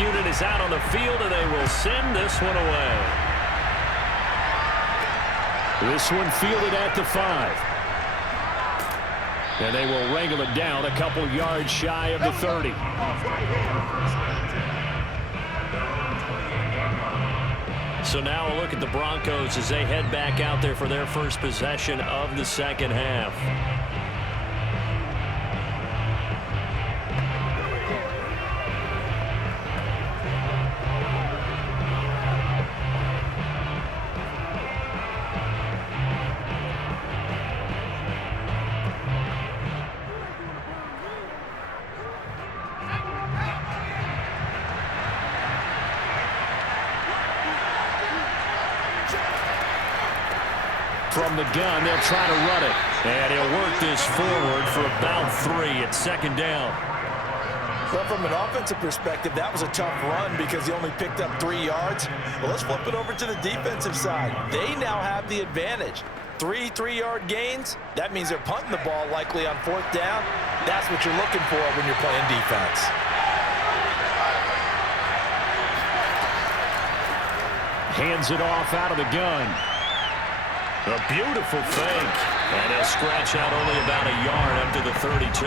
unit is out on the field, and they will send this one away. This one fielded at the 5. And they will wrangle it down a couple yards shy of the 30. So now a look at the Broncos as they head back out there for their first possession of the second half. From the gun, they'll try to run it. And he'll work this forward for about 3 at second down. Well, from an offensive perspective, that was a tough run because he only picked up 3 yards. Well, let's flip it over to the defensive side. They now have the advantage. 3 3-yard gains. That means they're punting the ball likely on 4th down. That's what you're looking for when you're playing defense. Hands it off out of the gun. A beautiful fake. And he'll scratch out only about a yard up to the 32.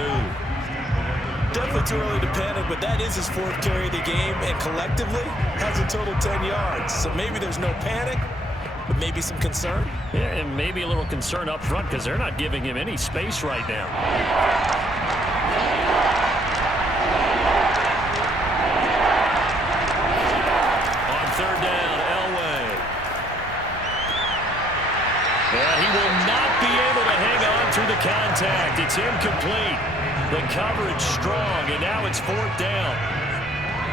Definitely too early to panic, but that is his 4th carry of the game, and collectively has a total 10 yards. So maybe there's no panic, but maybe some concern. Yeah, and maybe a little concern up front because they're not giving him any space right now. On 3rd down, and he will not be able to hang on through the contact. It's incomplete. The coverage strong, and now it's 4th down.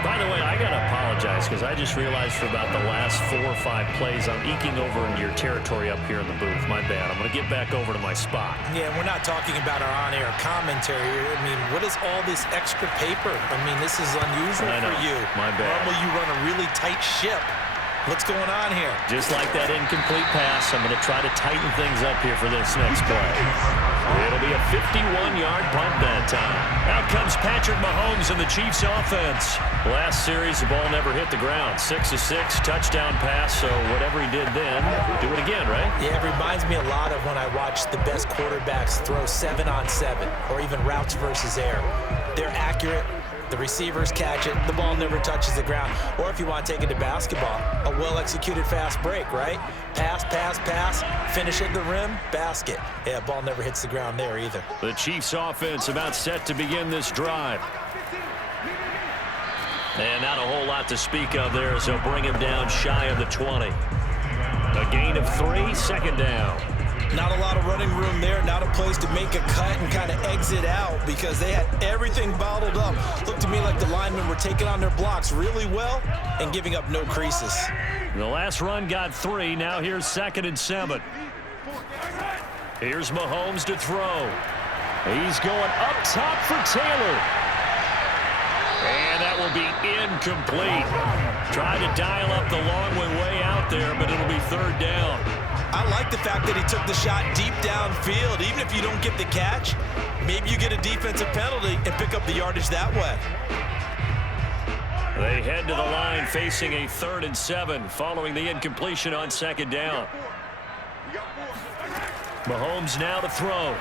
By the way, I got to apologize because I just realized for about the last 4 or 5 plays, I'm eking over into your territory up here in the booth. My bad. I'm going to get back over to my spot. Yeah, we're not talking about our on-air commentary. I mean, what is all this extra paper? I mean, this is unusual for you. My bad. Normally, you run a really tight ship. What's going on here? Just like that incomplete pass, I'm going to try to tighten things up here for this next play. It'll be a 51-yard punt that time. Out comes Patrick Mahomes and the Chiefs offense. Last series, the ball never hit the ground. 6 of 6, touchdown pass, so whatever he did then, do it again, right? Yeah, it reminds me a lot of when I watched the best quarterbacks throw 7-on-7 or even routes versus air. They're accurate. The receivers catch it. The ball never touches the ground. Or if you want to take it to basketball, a well-executed fast break, right? Pass, pass, pass, finish at the rim, basket. Yeah, ball never hits the ground there either. The Chiefs offense about set to begin this drive. And not a whole lot to speak of there, so bring him down shy of the 20. A gain of 3, second down. Not a lot of running room there, not a place to make a cut and kind of exit out because they had everything bottled up. Looked to me like the linemen were taking on their blocks really well and giving up no creases. The last run got 3. Now here's 2nd and 7. Here's Mahomes to throw. He's going up top for Taylor. And that will be incomplete. Tried to dial up the long way out there, but it'll be 3rd down. I like the fact that he took the shot deep downfield. Even if you don't get the catch, maybe you get a defensive penalty and pick up the yardage that way. They head to the line facing a 3rd and 7 following the incompletion on 2nd down. Mahomes now to throw.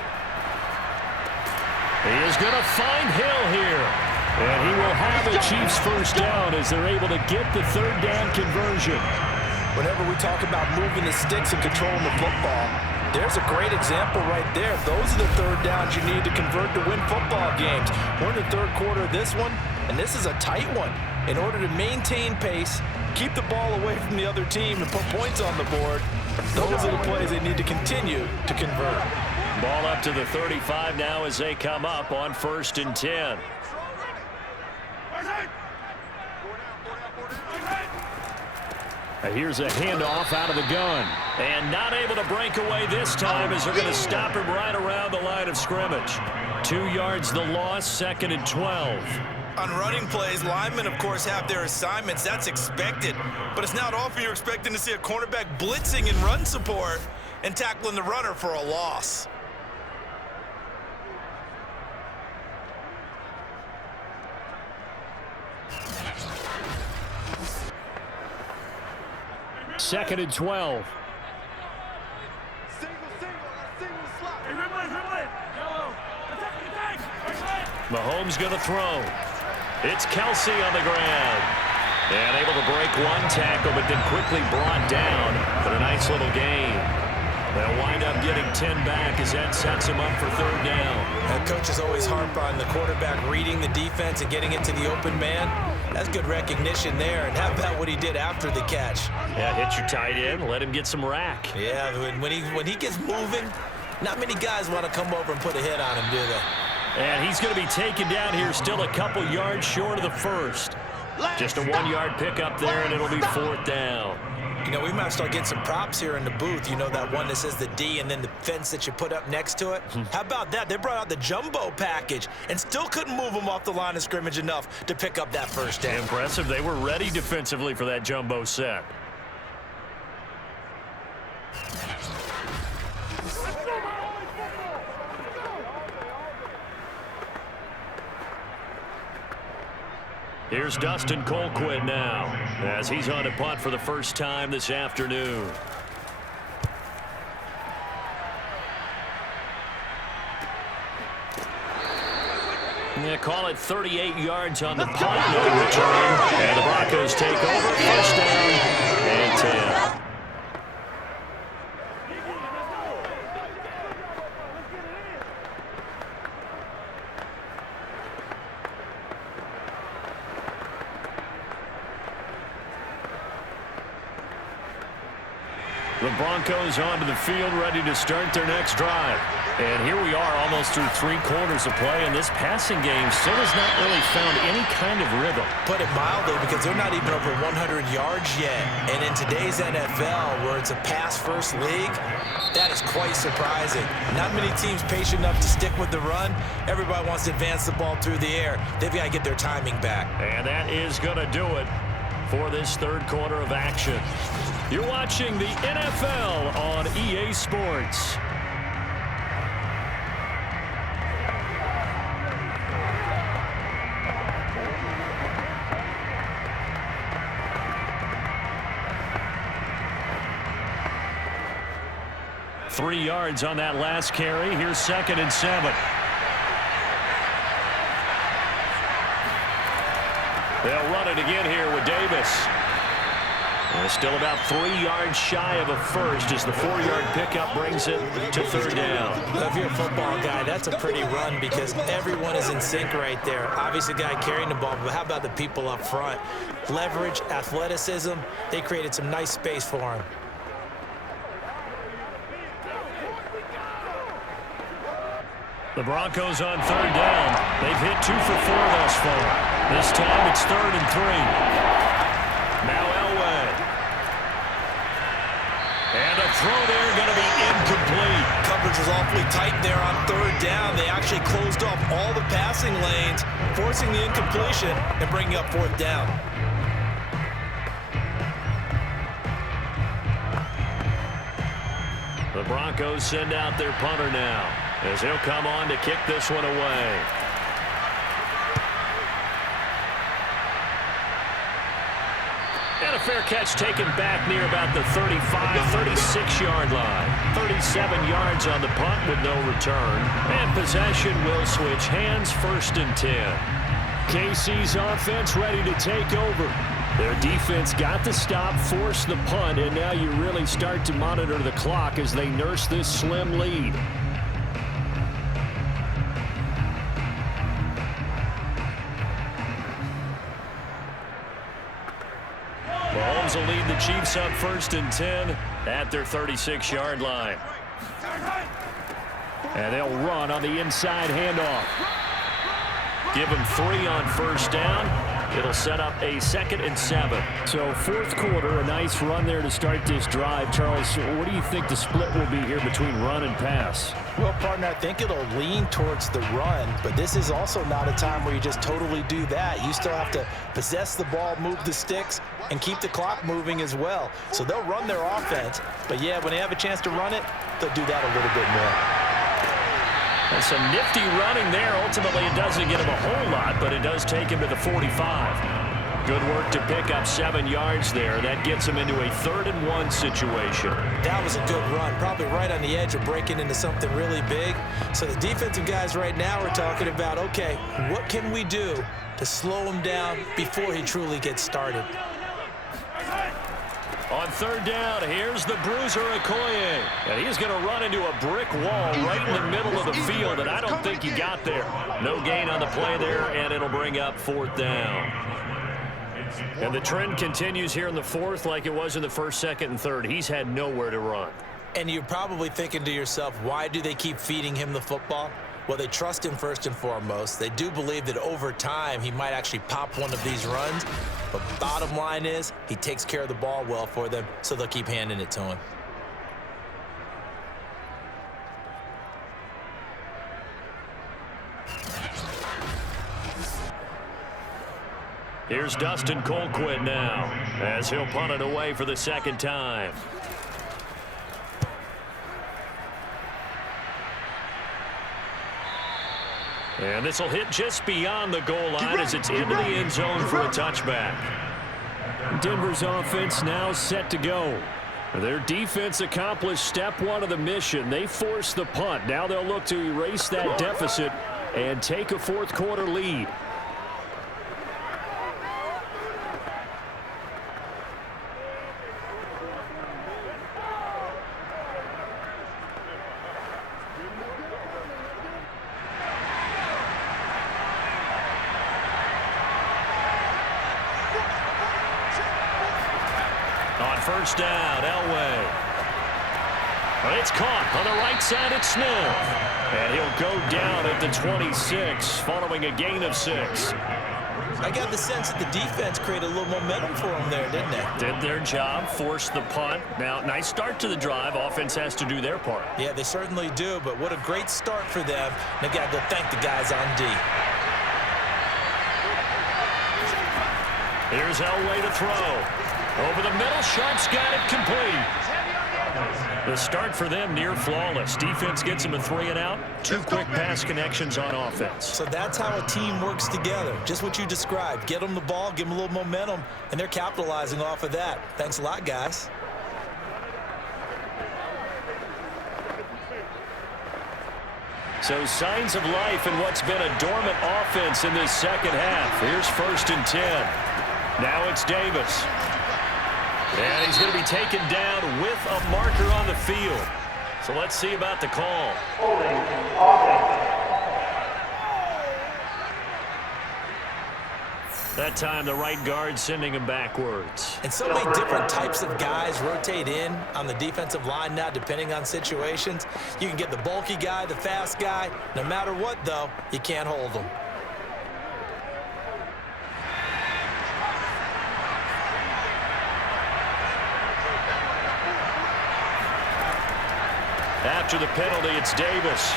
He is going to find Hill here. And he will have a Chiefs 1st down as they're able to get the 3rd down conversion. Whenever we talk about moving the sticks and controlling the football, there's a great example right there. Those are the 3rd downs you need to convert to win football games. We're in the 3rd quarter of this one, and this is a tight one. In order to maintain pace, keep the ball away from the other team, and put points on the board, those are the plays they need to continue to convert. Ball up to the 35 now as they come up on 1st and 10. Here's a handoff out of the gun. And not able to break away this time as they're going to stop him right around the line of scrimmage. 2 yards the loss, 2nd and 12. On running plays, linemen, of course, have their assignments. That's expected. But it's not often you're expecting to see a cornerback blitzing in run support and tackling the runner for a loss. 2nd and 12. Mahomes going to throw. It's Kelsey on the ground. And able to break one tackle, but then quickly brought down. But a nice little gain. They'll wind up getting 10 back as that sets him up for 3rd down. Coaches always harp on the quarterback reading the defense and getting it to the open man. That's good recognition there. And how about what he did after the catch? Yeah, hit your tight end, let him get some rack. Yeah, when he gets moving, not many guys want to come over and put a hit on him, do they? And he's going to be taken down here, still a couple yards short of the first. Just a 1-yard pickup there, and it'll be 4th down. You know, we might start getting some props here in the booth. You know, that one that says the D and then the fence that you put up next to it? How about that? They brought out the jumbo package and still couldn't move them off the line of scrimmage enough to pick up that 1st down. Impressive. They were ready defensively for that jumbo set. Here's Dustin Colquitt now as he's on a punt for the first time this afternoon. They call it 38 yards on the punt, no return, and the Broncos take over, 1st down and 10. The Broncos onto the field, ready to start their next drive. And here we are almost through 3 quarters of play, and this passing game still has not really found any kind of rhythm. Put it mildly, because they're not even over 100 yards yet. And in today's NFL, where it's a pass-first league, that is quite surprising. Not many teams patient enough to stick with the run. Everybody wants to advance the ball through the air. They've got to get their timing back. And that is going to do it for this 3rd quarter of action. You're watching the NFL on EA Sports. Three yards on that last carry. Here's 2nd and 7. They'll run it again here with Davis. And still about 3 yards shy of a first as the 4-yard pickup brings it to 3rd down. If you're a football guy, that's a pretty run because everyone is in sync right there. Obviously, the guy carrying the ball, but how about the people up front? Leverage, athleticism, they created some nice space for him. The Broncos on 3rd down. They've hit 2 for 4 thus far. This time it's 3rd and 3. Now Elway. And a throw there going to be incomplete. Coverage was awfully tight there on 3rd down. They actually closed off all the passing lanes, forcing the incompletion and bringing up 4th down. The Broncos send out their punter now as he'll come on to kick this one away. And a fair catch taken back near about the 35, 36-yard line. 37 yards on the punt with no return. And possession will switch hands, 1st and 10. KC's offense ready to take over. Their defense got the stop, forced the punt, and now you really start to monitor the clock as they nurse this slim lead. Mahomes will lead the Chiefs up 1st and 10 at their 36-yard line. And they'll run on the inside handoff. Give him 3 on 1st down. It'll set up a 2nd and 7. So 4th quarter, a nice run there to start this drive. Charles, what do you think the split will be here between run and pass? Well, partner, I think it'll lean towards the run, but this is also not a time where you just totally do that. You still have to possess the ball, move the sticks, and keep the clock moving as well. So they'll run their offense, but yeah, when they have a chance to run it, they'll do that a little bit more. And some nifty running there. Ultimately, it doesn't get him a whole lot, but it does take him to the 45. Good work to pick up 7 yards there. That gets him into a 3rd-and-1 situation. That was a good run, probably right on the edge of breaking into something really big. So the defensive guys right now are talking about, okay, what can we do to slow him down before he truly gets started? On 3rd down, here's the bruiser Okoye. And he's going to run into a brick wall right in the middle of the field, and I don't think he got there. No gain on the play there, and it'll bring up 4th down. And the trend continues here in the 4th like it was in the 1st, 2nd, and 3rd. He's had nowhere to run. And you're probably thinking to yourself, why do they keep feeding him the football? Well, they trust him first and foremost. They do believe that over time he might actually pop one of these runs. But bottom line is he takes care of the ball well for them, so they'll keep handing it to him. Here's Dustin Colquitt now as he'll punt it away for the 2nd time. And this will hit just beyond the goal line as it's into the end zone for a touchback. Denver's offense now set to go. Their defense accomplished step 1 of the mission. They forced the punt. Now they'll look to erase that deficit and take a 4th quarter lead. On 1st down, Elway. It's caught on the right side at Smith. And he'll go down at the 26 following a gain of 6. I got the sense that the defense created a little momentum for them there, didn't they? Did their job, forced the punt. Now, nice start to the drive. Offense has to do their part. Yeah, they certainly do, but what a great start for them. They got to go thank the guys on D. Here's Elway to throw. Over the middle, Sharp's got it complete. The start for them near flawless. Defense gets them a 3-and-out. 2 quick pass connections on offense. So that's how a team works together. Just what you described. Get them the ball, give them a little momentum, and they're capitalizing off of that. Thanks a lot, guys. So signs of life in what's been a dormant offense in this 2nd half. Here's 1st and 10. Now it's Davis. And he's going to be taken down with a marker on the field. So let's see about the call. That time the right guard sending him backwards. And so many different types of guys rotate in on the defensive line now depending on situations. You can get the bulky guy, the fast guy. No matter what, though, you can't hold them. After the penalty, it's Davis.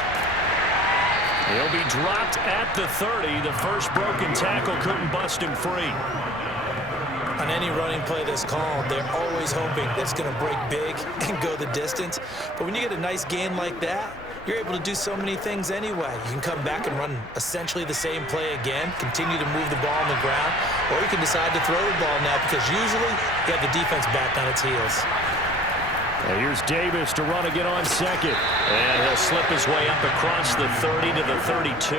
He'll be dropped at the 30. The first broken tackle couldn't bust him free. On any running play that's called, they're always hoping that it's going to break big and go the distance. But when you get a nice gain like that, you're able to do so many things anyway. You can come back and run essentially the same play again, continue to move the ball on the ground, or you can decide to throw the ball now because usually you have the defense back on its heels. And here's Davis to run again on 2nd. And he'll slip his way up across the 30 to the 32.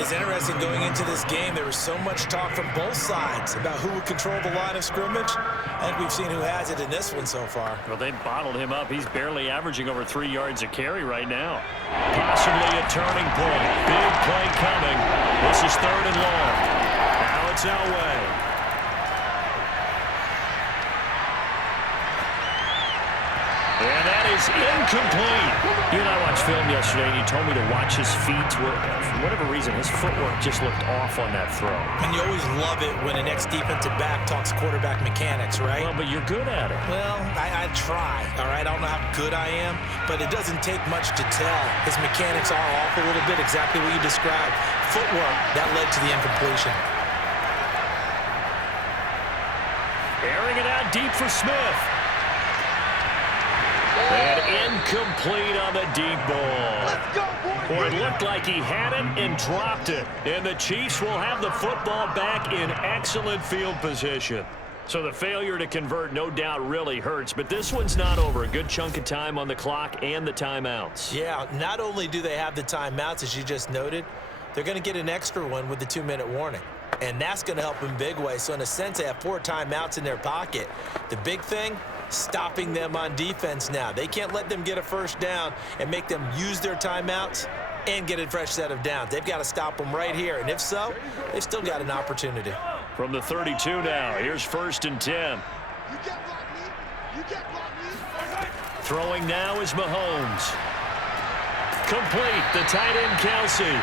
It's interesting going into this game. There was so much talk from both sides about who would control the line of scrimmage. I think we've seen who has it in this one so far. Well, they bottled him up. He's barely averaging over 3 yards a carry right now. Possibly a turning point. Big play coming. This is 3rd and long. Now it's Elway. And that is incomplete. You and I watched film yesterday, and you told me to watch his feet. For whatever reason, his footwork just looked off on that throw. And you always love it when an ex-defensive back talks quarterback mechanics, right? Well, but you're good at it. Well, I try, all right? I don't know how good I am, but it doesn't take much to tell. His mechanics are off a little bit, exactly what you described. Footwork, that led to the incompletion. Airing it out deep for Smith. And incomplete on the deep ball. Boy, it looked like he had it and dropped it. And the Chiefs will have the football back in excellent field position. So the failure to convert no doubt really hurts, but this one's not over. A good chunk of time on the clock and the timeouts. Yeah, not only do they have the timeouts, as you just noted, they're going to get an extra one with the 2-minute warning. And that's going to help in big way. So in a sense, they have 4 timeouts in their pocket. The big thing, stopping them on defense now. They can't let them get a first down and make them use their timeouts and get a fresh set of downs. They've got to stop them right here. And if so, they've still got an opportunity. From the 32 now, here's 1st and 10. Throwing now is Mahomes. Complete, the tight end Kelsey.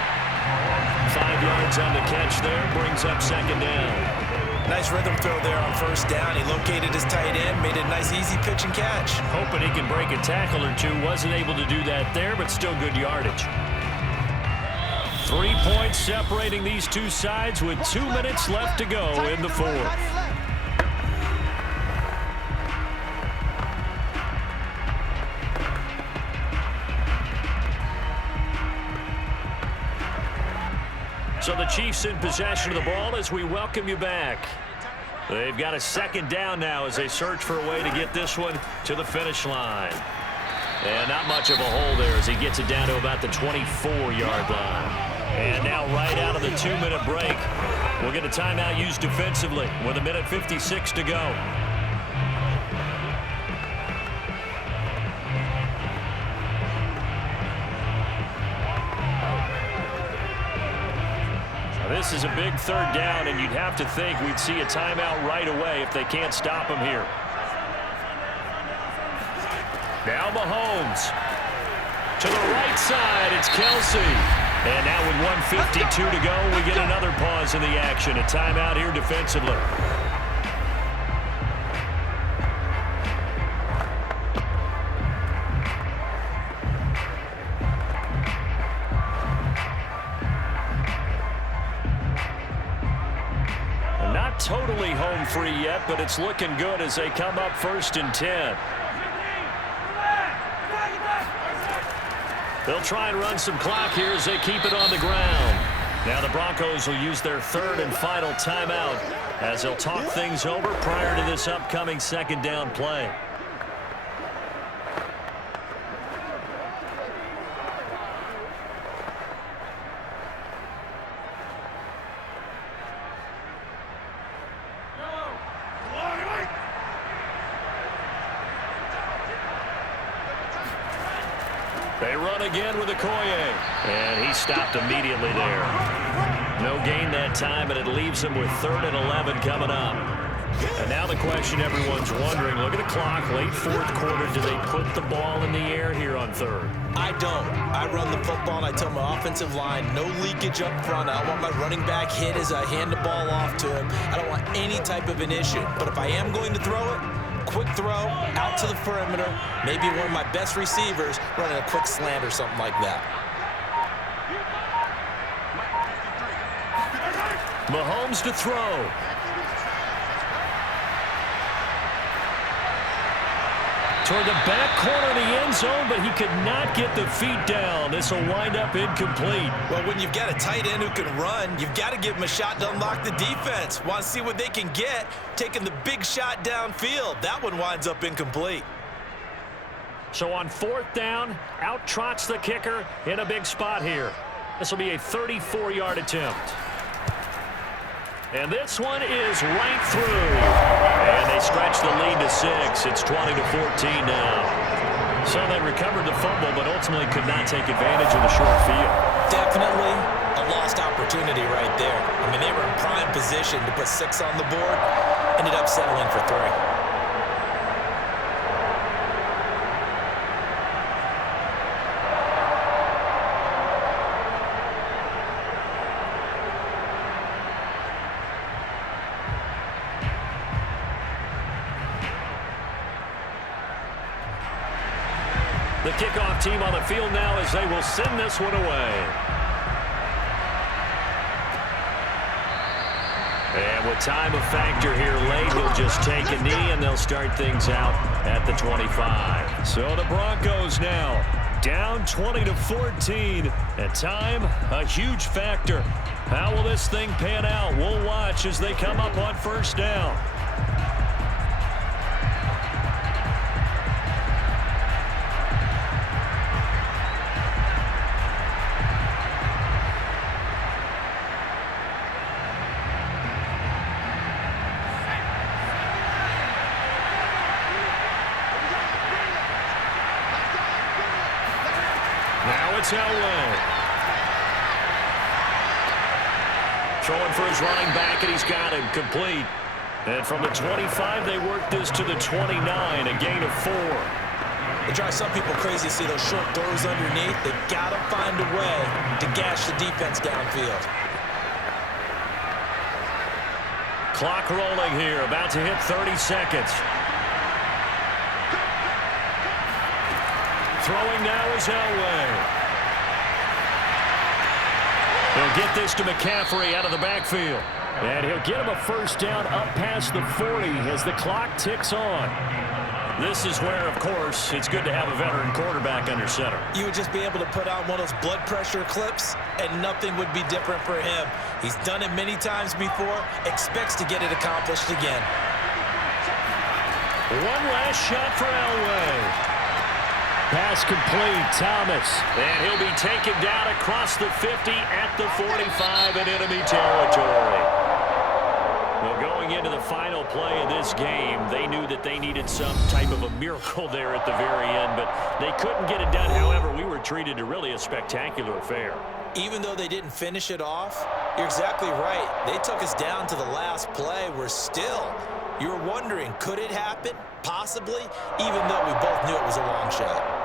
5 yards on the catch there, brings up 2nd down. Nice rhythm throw there on 1st down. He located his tight end, made a nice easy pitch and catch. Hoping he can break a tackle or two. Wasn't able to do that there, but still good yardage. 3 points separating these two sides with 2 minutes left to go in the 4th. So the Chiefs in possession of the ball as we welcome you back. They've got a 2nd down now as they search for a way to get this one to the finish line. And not much of a hole there as he gets it down to about the 24-yard line. And now right out of the 2-minute break, we'll get a timeout used defensively with 1:56 to go. This is a big 3rd down, and you'd have to think we'd see a timeout right away if they can't stop him here. Now Mahomes. To the right side, it's Kelsey. And now with 1:52 to go, we get another pause in the action. A timeout here defensively. Not totally home free yet, but it's looking good as they come up 1st and 10. They'll try and run some clock here as they keep it on the ground. Now the Broncos will use their 3rd and final timeout as they'll talk things over prior to this upcoming 2nd down play. They run again with Okoye, and he stopped immediately there. No gain that time, and it leaves him with 3rd and 11 coming up. And now the question everyone's wondering, look at the clock, late 4th quarter, do they put the ball in the air here on 3rd? I don't. I run the football, and I tell my offensive line, no leakage up front. I don't want my running back hit as I hand the ball off to him. I don't want any type of an issue. But if I am going to throw it, quick throw out to the perimeter, maybe one of my best receivers running a quick slant or something like that. Mahomes to throw. Toward the back corner of the end zone, but he could not get the feet down. This will wind up incomplete. Well, when you've got a tight end who can run, you've got to give him a shot to unlock the defense. Want to see what they can get, taking the big shot downfield. That one winds up incomplete. So on 4th down, out trots the kicker in a big spot here. This will be a 34-yard attempt. And this one is right through. And they stretch the lead to 6. It's 20-14 now. So they recovered the fumble, but ultimately could not take advantage of the short field. Definitely a lost opportunity right there. I mean, they were in prime position to put 6 on the board. Ended up settling for 3. The kickoff team on the field now as they will send this one away. And With time a factor here late, he'll just take a knee, and they'll start things out at the 25. So the Broncos now down 20-14. At time, a huge factor. How will this thing pan out? We'll watch as they come up on first down. Now it's Elway. Throwing for his running back, and he's got him complete. And from the 25, they work this to the 29, a gain of 4. It drives some people crazy to see those short throws underneath. They've got to find a way to gash the defense downfield. Clock rolling here, about to hit 30 seconds. Throwing now is Elway. He'll get this to McCaffrey out of the backfield. And he'll get him a first down up past the 40 as the clock ticks on. This is where, of course, it's good to have a veteran quarterback under center. You would just be able to put on one of those blood pressure clips, and nothing would be different for him. He's done it many times before, expects to get it accomplished again. One last shot for Elway. Pass complete, Thomas. And he'll be taken down across the 50 at the 45 in enemy territory. Well, going into the final play of this game, they knew that they needed some type of a miracle there at the very end, but they couldn't get it done. However, we were treated to really a spectacular affair. Even though they didn't finish it off, you're exactly right. They took us down to the last play. You're wondering, could it happen? Possibly, even though we both knew it was a long shot.